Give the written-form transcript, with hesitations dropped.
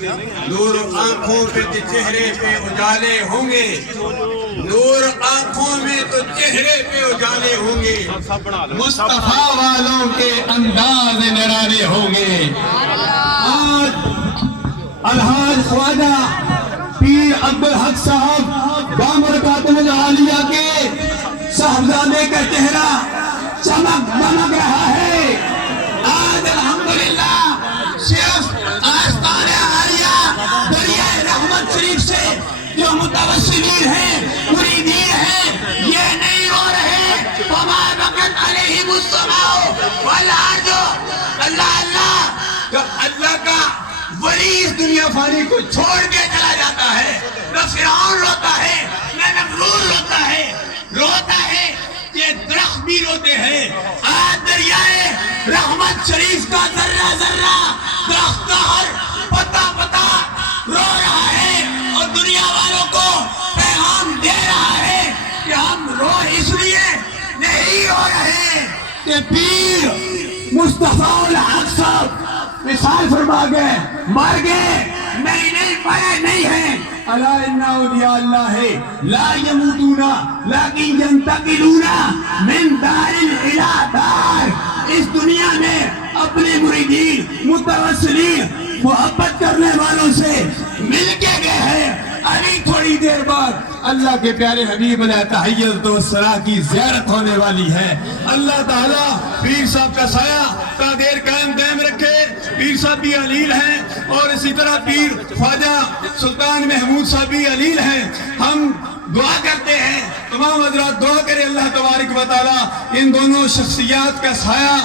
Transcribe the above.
نور آنکھوں پہ تو چہرے پہ اجالے ہوں گے، نور آنکھوں میں تو چہرے پہ اجالے ہوں گے، مصطفیٰ والوں کے انداز نرالے ہوں گے۔ آج الحاج خواجہ پیر عبدالحق صاحب بامرکاتم العالیہ کے صاحبزادے کا چہرہ چمک دمک رہا ہے۔ آج الحمدللہ صرف آستان عالیہ دریائے رحمت شریف سے جو متوسلین ہیں، مریدین ہیں، یہ نہیں ہو رہے وما بقت علیہم السماء والارض۔ اللہ اللہ، جب اللہ کا ولی اس دنیا فانی کو چھوڑ کے چلا جاتا ہے، نہ فرعون روتا ہے، نہ نمرود روتا ہے، یہ درخت بھی روتے ہیں۔ آج دریائے رحمت شریف کا ذرہ ذرہ، درخت کا ہر پتا پتا رو رہا ہے اور دنیا والوں کو پیغام دے رہا ہے کہ ہم رو اس لیے نہیں رو رہے کہ پیر مصطفیٰ الحق صاحب مثال فرما گئے، مر گئے، نہیں پائے نہیں ہیں۔ الا ان اولیاء اللہ لا یموتون لیکن ینتقلون من دار الی دار۔ اس دنیا میں اپنے مریدین، متوسلین، محبت کرنے والوں سے مل کے گئے ہیں۔ ابھی تھوڑی دیر بعد اللہ کے پیارے حبیب علیہ تحیت والثناء کی زیارت ہونے والی ہے۔ اللہ تعالیٰ پیر صاحب کا سایہ تا دیر قائم دائم رکھے۔ پیر صاحب بھی علیل ہیں اور اسی طرح پیر خواجہ سلطان محمود صاحب بھی علیل ہیں۔ ہم دعا کرتے ہیں، تمام حضرات دعا کریں اللہ تبارک و تعالیٰ ان دونوں شخصیات کا سایہ